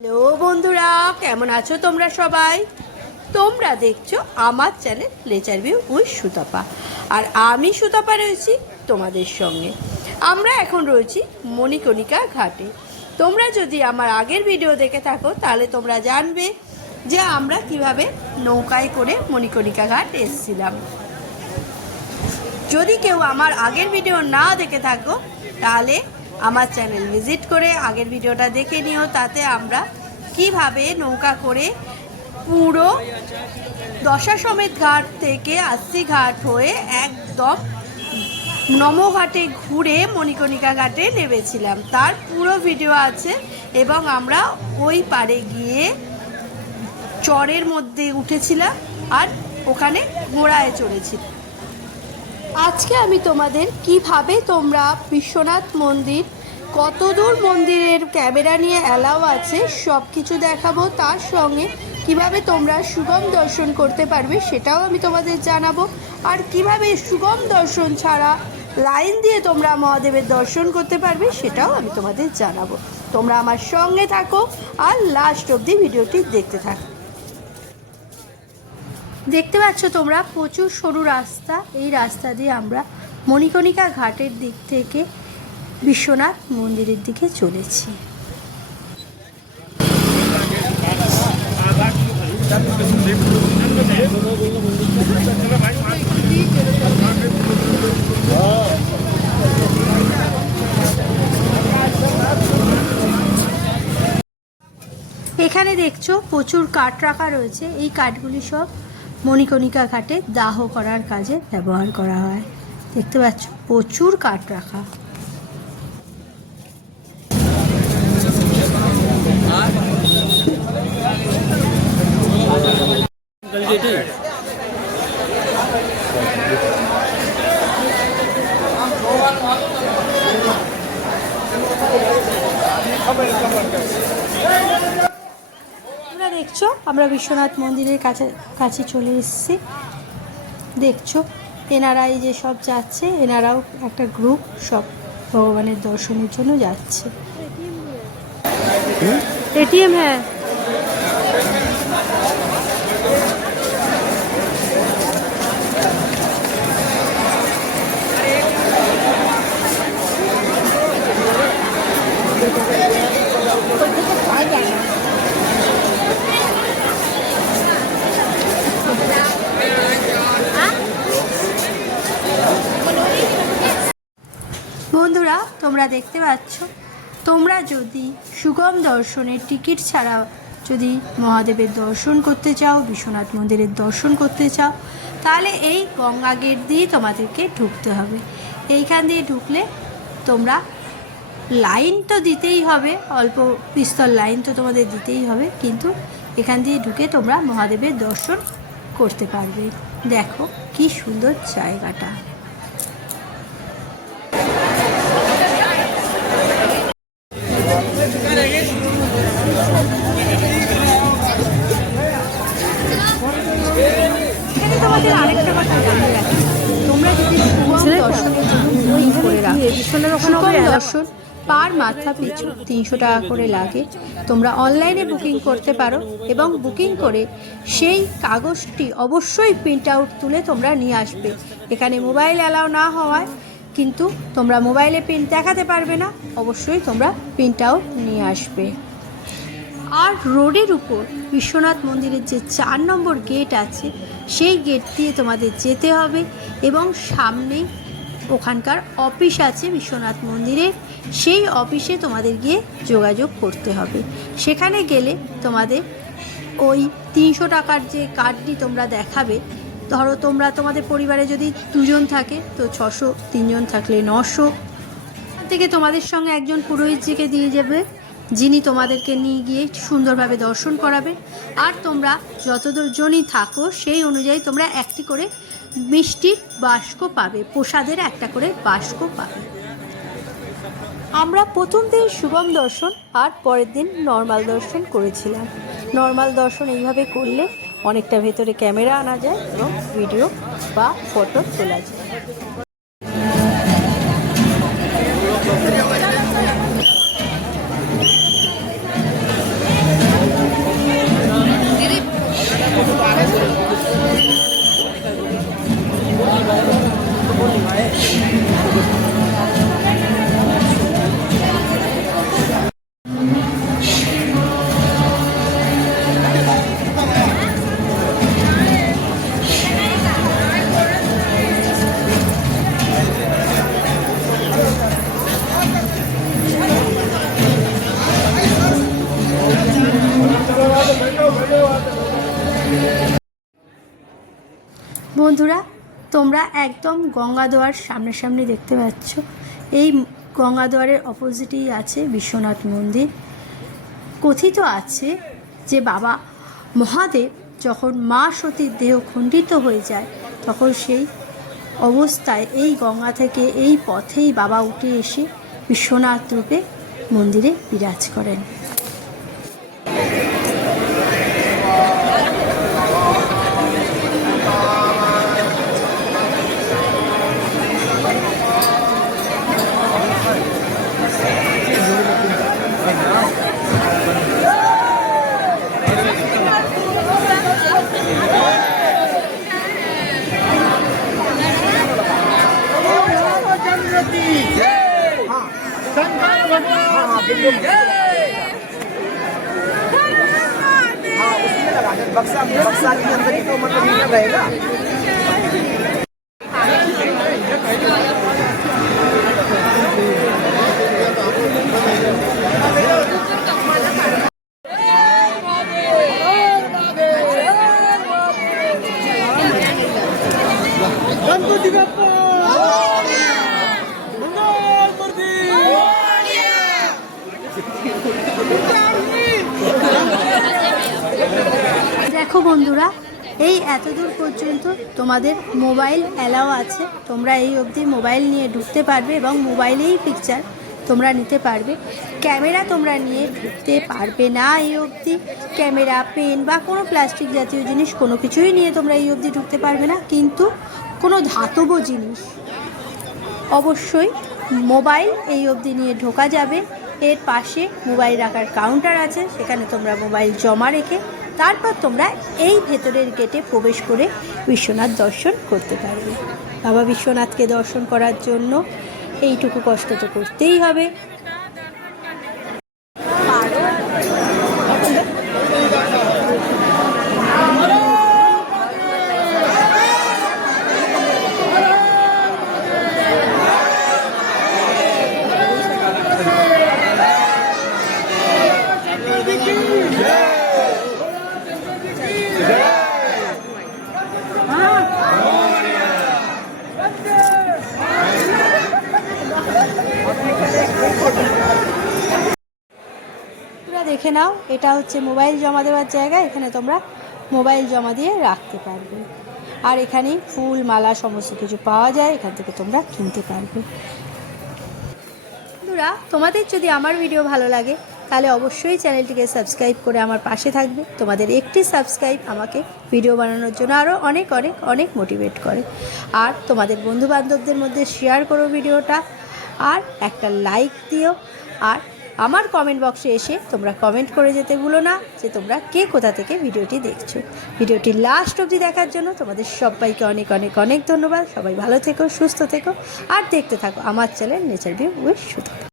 Hello বন্ধুরা, কেমন আছো তোমরা সবাই? তোমরা দেখছো আমার channel nature view with Sutapa, আর আমি সুতপা রয়েছি তোমাদের সঙ্গে। আমরা এখন রয়েছি মণিকণিকা ঘাটে। তোমরা যদি আমার আগের ভিডিও দেখে থাকো তাহলে তোমরা জানবে যে আমরা কিভাবে নৌকায় করে মণিকণিকা ঘাট এসেছিলাম। যদি কেউ আমার আগের ভিডিও না দেখে থাকো তাহলে আমার চ্যানেল ভিজিট করে আগের ভিডিওটা দেখে নিও। তাতে আমরা কিভাবে নৌকা করে পুরো দশাসমেত ঘাট থেকে আশি ঘাট হয়ে একদম নমঘাটে ঘুরে মণিকণিকা ঘাটে নেমেছিলাম, তার পুরো ভিডিও আছে। এবং আমরা ওই পাড়ে গিয়ে চরের মধ্যে উঠেছিলাম আর ওখানে ঘোড়ায় চড়েছিলাম। আজকে আমি তোমাদের কিভাবে তোমরা বিশ্বনাথ মন্দির, কতদূর মন্দিরের ক্যামেরা নিয়ে অ্যালাউ আছে সব কিছু দেখাবো। তার সঙ্গে কিভাবে তোমরা সুগম দর্শন করতে পারবে সেটাও আমি তোমাদের জানাবো। আর কিভাবে সুগম দর্শন ছাড়া লাইন দিয়ে তোমরা মহাদেবের দর্শন করতে পারবে সেটাও আমি তোমাদের জানাবো। তোমরা আমার সঙ্গে থাকো আর লাস্ট অবধি ভিডিওটি দেখতে থাকো। দেখতে পাচ্ছ তোমরা প্রচুর সরু রাস্তা, এই রাস্তা দিয়ে আমরা মণিকণিকা ঘাটের দিক থেকে বিশ্বনাথ মন্দিরের দিকে চলেছি। এখানে দেখছো প্রচুর কাঠ রাখা রয়েছে। এই কাঠগুলি সব মণিকণিকা ঘাটে দাহ করার কাজে ব্যবহার করা হয়। দেখতে পাচ্ছ প্রচুর কাঠ রাখা। তোমরা দেখছো আমরা বিশ্বনাথ মন্দিরের কাছে চলে এসেছি। দেখছো এনারা এই যে সব যাচ্ছে, এনারাও একটা গ্রুপ, সব ভগবানের দর্শনের জন্য যাচ্ছে। এটিএম হ্যাঁ। বন্ধুরা তোমরা দেখতে পাচ্ছ, তোমরা যদি সুগম দর্শনের টিকিট ছাড়া যদি মহাদেবের দর্শন করতে চাও, বিশ্বনাথ মন্দিরের দর্শন করতে চাও, তাহলে এই গঙ্গা গেট দিয়ে তোমাদেরকে ঢুকতে হবে। এইখান দিয়ে ঢুকলে তোমরা লাইন তো দিতেই হবে, অল্প বিস্তর লাইন তো তোমাদের দিতেই হবে, কিন্তু এখান দিয়ে ঢুকে তোমরা মহাদেবের দর্শন করতে পারবে। দেখো কি সুন্দর জায়গাটা। তোমাদের আরেকটা কথা জানিয়ে রাখি, তোমরা যদি সুগম দর্শনের জন্য বুকিং করে রাখো, সুগম দর্শন পার মাথা পিছু 300 টাকা করে লাগে। তোমরা অনলাইনে বুকিং করতে পারো এবং বুকিং করে সেই কাগজটি অবশ্যই প্রিন্ট আউট তুলে তোমরা নিয়ে আসবে। এখানে মোবাইল অ্যালাউ না হওয়ায় কিন্তু তোমরা মোবাইলে প্রিন্ট দেখাতে পারবে না, অবশ্যই তোমরা প্রিন্ট আউট নিয়ে আসবে। আর রোডের উপর বিশ্বনাথ মন্দিরের যে 4 নম্বর গেট আছে সেই গেট দিয়ে তোমাদের যেতে হবে এবং সামনে ওখানকার অফিস আছে বিশ্বনাথ মন্দিরের, সেই অফিসে তোমাদের গিয়ে যোগাযোগ করতে হবে। সেখানে গেলে তোমাদের ওই 300 টাকার যে কার্ডটি তোমরা দেখাবে, ধরো তোমরা তোমাদের পরিবারে যদি 2 জন থাকে তো 600, 3 জন থাকলে 900 থেকে তোমাদের সঙ্গে একজন পুরোহিতজিকে দিয়ে যাবে, যিনি তোমাদেরকে নিয়ে গিয়ে সুন্দরভাবে দর্শন করাবে। আর তোমরা যতদূর জনই থাকো সেই অনুযায়ী তোমরা একটি করে মিষ্টির বাস্ক পাবে, প্রসাদের একটা করে বাস্ক পাবে। আমরা প্রথম দিন সুগম দর্শন আর পরের দিন নর্মাল দর্শন করেছিলাম। নর্মাল দর্শন এইভাবে করলে অনেকটা ভেতরে ক্যামেরা আনা যায় এবং ভিডিও বা ফটো তোলা যায়। বন্ধুরা, তোমরা একদম গঙ্গাদুয়ার সামনাসামনি দেখতে পাচ্ছ। এই গঙ্গাদুয়ারের অপোজিটেই আছে বিশ্বনাথ মন্দির। কথিত আছে যে বাবা মহাদেব যখন মা সতীর দেহ খণ্ডিত হয়ে যায়, তখন সেই অবস্থায় এই গঙ্গা থেকে এই পথেই বাবা উঠে এসে বিশ্বনাথ রূপে মন্দিরে বিরাজ করেন। बक्सा के अंदर ही तो मतलब मीटर रहेगा। দেখো বন্ধুরা, এই এতদূর পর্যন্ত তোমাদের মোবাইল অ্যালাও আছে। তোমরা এই অবধি মোবাইল নিয়ে ঢুকতে পারবে এবং মোবাইলেই পিকচার তোমরা নিতে পারবে। ক্যামেরা তোমরা নিয়ে ঢুকতে পারবে না এই অবধি। ক্যামেরা, পেন বা কোনো প্লাস্টিক জাতীয় জিনিস কোনো কিছুই নিয়ে তোমরা এই অবধি ঢুকতে পারবে না। কিন্তু কোনো ধাতব জিনিস অবশ্যই মোবাইল এই অবধি নিয়ে ঢোকা যাবে। এর পাশে মোবাইল রাখার কাউন্টার আছে, সেখানে তোমরা মোবাইল জমা রেখে তারপর তোমরা এই ভেতরের গেটে প্রবেশ করে বিশ্বনাথ দর্শন করতে পারবে। বাবা বিশ্বনাথকে দর্শন করার জন্য এইটুকু কষ্ট তো করতেই হবে। দেখে নাও, এটা হচ্ছে মোবাইল জমা দেওয়ার জায়গা। এখানে তোমরা মোবাইল জমা দিয়ে রাখতে পারবে। আর এখানে ফুল, মালা সমস্ত কিছু পাওয়া যায়, এখান থেকে তোমরা কিনতে পারবে। বন্ধুরা, তোমাদের যদি আমার ভিডিও ভালো লাগে তাহলে অবশ্যই চ্যানেলটিকে সাবস্ক্রাইব করে আমার পাশে থাকবে। তোমাদের একটি সাবস্ক্রাইব আমাকে ভিডিও বানানোর জন্য আরও অনেক অনেক অনেক মোটিভেট করে। আর তোমাদের বন্ধুবান্ধবদের মধ্যে শেয়ার করো ভিডিওটা, আর একটা লাইক দিও। আর আমার কমেন্ট বক্সে এসে তোমরা কমেন্ট করে যেতে ভুলো না যে তোমরা কে কোথা থেকে ভিডিওটি দেখছো। ভিডিওটি লাস্ট অবধি দেখার জন্য তোমাদের সবাইকে অনেক অনেক অনেক ধন্যবাদ। সবাই ভালো থেকো, সুস্থ থেকো, আর দেখতে থাকো আমার channel nature view with Sutapa.